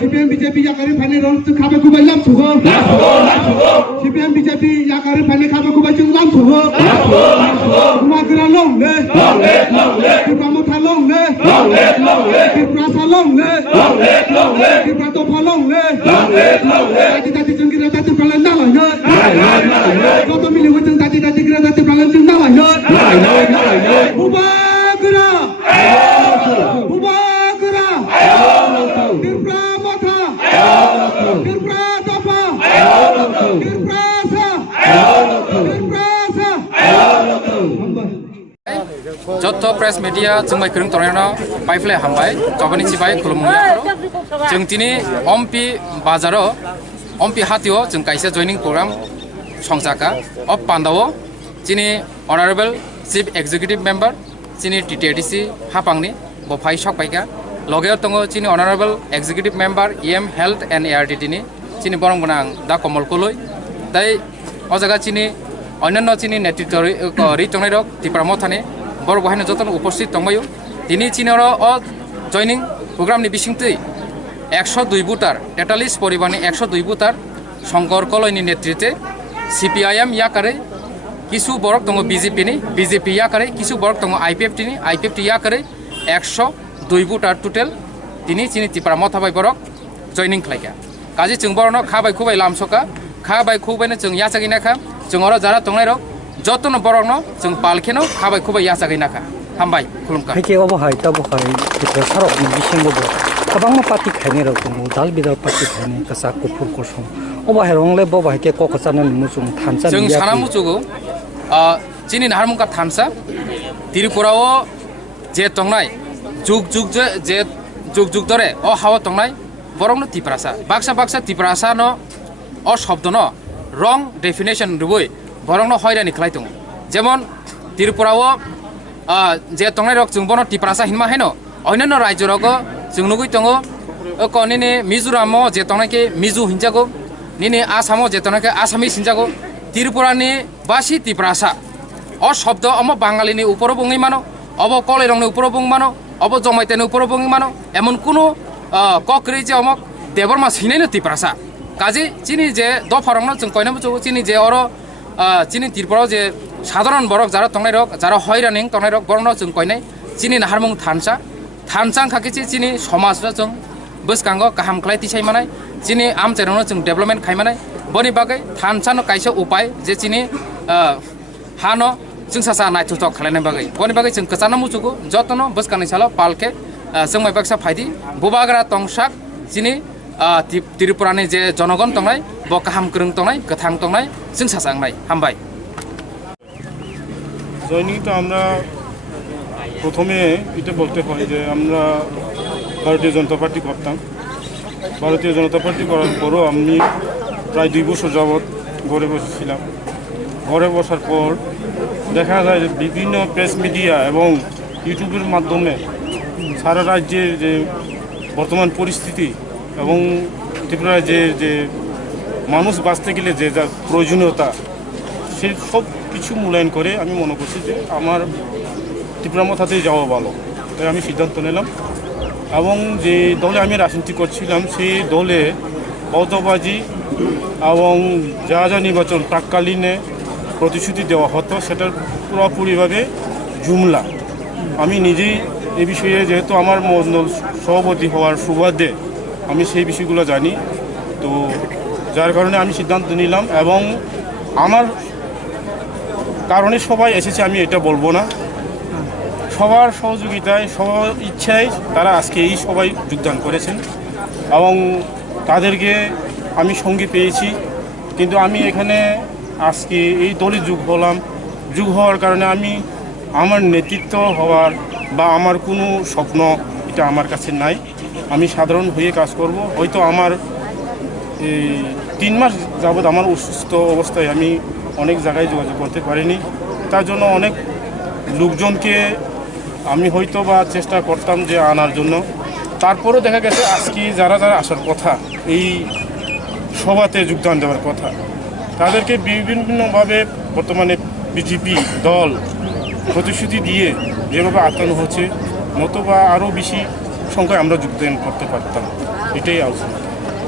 CPM BJP yakari phane ron tu khabe kubai lam thugo CPM BJP yakari phane khabe kubai chung lam thugo kumagra long le kupramo tha long le kuprasa long le kuprato pha long le tati jenggira tati pralan na la ne koto mili wajeng tati gira tati pralan chung na la ne kumagra Joto press media jengbai kereng toreno paifle hambai jobani cibai khulumungya khoro jeng tini ompi bazaro ompi hatio jeng kaisa joining program songjaka of pandao chini honorable chief executive member chini TTDC hapangni bo phai sokpaika logeo tongo chini honorable executive member EM health and ARDT ni chini borong bonang da komol koloi dai o jaga chini অন্যান্য চিনি নেতৃত্ব রিটংনাই rock Tripura থানে বড় বাহিনী যতন উপস্থিত দंबायो दिनै चिनर अ जयनिं प्रग्रामनि बिसिंथै 102 voter 43 परिबारनि 102 voter Shankar कलयनि नेतृत्वे CPIM याकारे किसु बरक दङ BJP याकारे किसु बरक दङ IPF याकारे 102 भोटार टोटल दिनै चिनि त्रिपुरा मथाबाय बरक जयनिं खालायगा काजि जों बरनो खाबाय खुबाय लामसका खाबाय खुबायनो जों याचागिनाखा जोंरो जारा तंनाय रक जतन बरनो जों पालखेनो खाबाय खुबाय याचागिनाखा हामबाय खुलुमका हायके अबहाय तबहाय त्रिपुरा सारकनि बिसिंगबो गोबां पार्टी खायने रक दङ दाल बिदाल पार्टी खायने कसा कुफुर कसम अबहाय रंले बबायके ककसानन मुसुम थानसा जों साना मुचुगो चिनि नारमुका थानसा त्रिपुराव जे तंनाय जुग जुग दरे अ हावा तंनाय बरंनो त्रिपुरासा बाक्सा त्रिपुरासा न अ शब्द न रंग डेफिनेशन रुबई बरंनो हयरानि खालाय दङ जेमन त्रिपुराव जे तंनाय रक जों बनो त्रिपुरासा हिनमा हेनो अन्यान्य राज्य रक जों नुगै दङ कनिनि मिजोराम जे तंनायके मिजु हिनजागो निनि आसामाव जे तंनायके आसामिस हिनजागो त्रिपुरानि बासि त्रिपुरासा अ शब्द अम बाङालिनि उपरो बुङै मानो अब कलेरंनि उपरो बुङ मानो अब जमाइतेनि उपरो बुङै मानो एमन कुनु कक्रि जे अमक देबरमा सिनायनो त्रिपुरासा काजि चिनि जे दफारंनो जों कयनाबो जों चिनि जे अरो चिनि त्रिपुराव जे साधारण बरक जारा तंनाय रक जारा हयरानिं तंनाय रक बरनो जों कयनाय चिनि नाहारमुं थानसा खाकिछि चिनि समाज र जों बसकांगो गाहाम खलाय तिसायमानाय चिनि आमचेरनो जों डेभलपमेन्ट खायमानाय बनि बागै थानसानो कायसे उपाय जे चिनि हानो जों सासा नायथुथक खालायनाय बागै बनि बागै जों कचानो मुचुगो जतनो बसकानि सालो पालके जों मायबाक्सा फायदि बुबाग्रा तंसाक चिनि त्रिपुरानि जे जनगण तंनाय ब गाहाम गोरों तंनाय गोथां तंनाय जों सासांनाय हामबाय জয়নিংটা আমরা প্রথমে এটা বলতে হয় যে আমরা ভারতীয় জনতা পার্টি করতাম ভারতীয় জনতা পার্টি করার পরও আমি প্রায় 2 বছর যাবৎ ঘরে বসেছিলাম ঘরে বসার পর দেখা যায় যে বিভিন্ন প্রেস মিডিয়া এবং ইউটিউবের মাধ্যমে সারা রাজ্যের যে বর্তমান পরিস্থিতি এবং ত্রিপুরায় যে মানুষ বাঁচতে গেলে যে যা প্রয়োজনীয়তা সে সব কিছু মূল্যায়ন করে আমি মনে করছি যে আমার ত্রিপুরা মথাতেই যাওয়া ভালো তাই আমি সিদ্ধান্ত নিলাম এবং যে দলে আমি রাজনীতি করছিলাম সেই দলে অতবাজি এবং যা নির্বাচন প্রাককালীনে প্রতিশ্রুতি দেওয়া হতো সেটার পুরোপুরিভাবে জুমলা আমি নিজেই এই বিষয়ে যেহেতু আমার মণ্ডল সভাপতি হওয়ার সুবাদে আমি সেই বিষয়গুলো জানি তো যার কারণে আমি সিদ্ধান্ত নিলাম এবং আমার কারণে সবাই এসেছে আমি এটা বলবো না সবার সহযোগিতায় সবার ইচ্ছায় তারা আজকে এই সবাই যোগদান করেছেন এবং তাদেরকে আমি সঙ্গে পেয়েছি কিন্তু আমি এখানে আজকে এই দলে যোগ হওয়ার কারণে আমি আমার নেতৃত্ব হওয়ার বা আমার কোনো স্বপ্ন এটা আমার কাছে নাই আমি সাধারণ হয়ে কাজ করব হয়তো আমার এই 3 মাস যাবৎ আমার অসুস্থ অবস্থায় আমি অনেক জায়গায় যোগাযোগ করতে পারিনি তার জন্য অনেক লোকজনকে আমি হয়তো বা চেষ্টা করতাম যে আনার জন্য তারপরেও দেখা গেছে আজকে যারা আসার কথা এই সভাতে যোগদান দেওয়ার কথা তাদেরকে বিভিন্নভাবে বর্তমানে বিজেপি দল প্রতিশ্রুতি দিয়ে যেভাবে আটকানো হচ্ছে নতুবা আরও বেশি সংখ্যায় আমরা যোগদান করতে পারতাম, এটাই আলোচনা।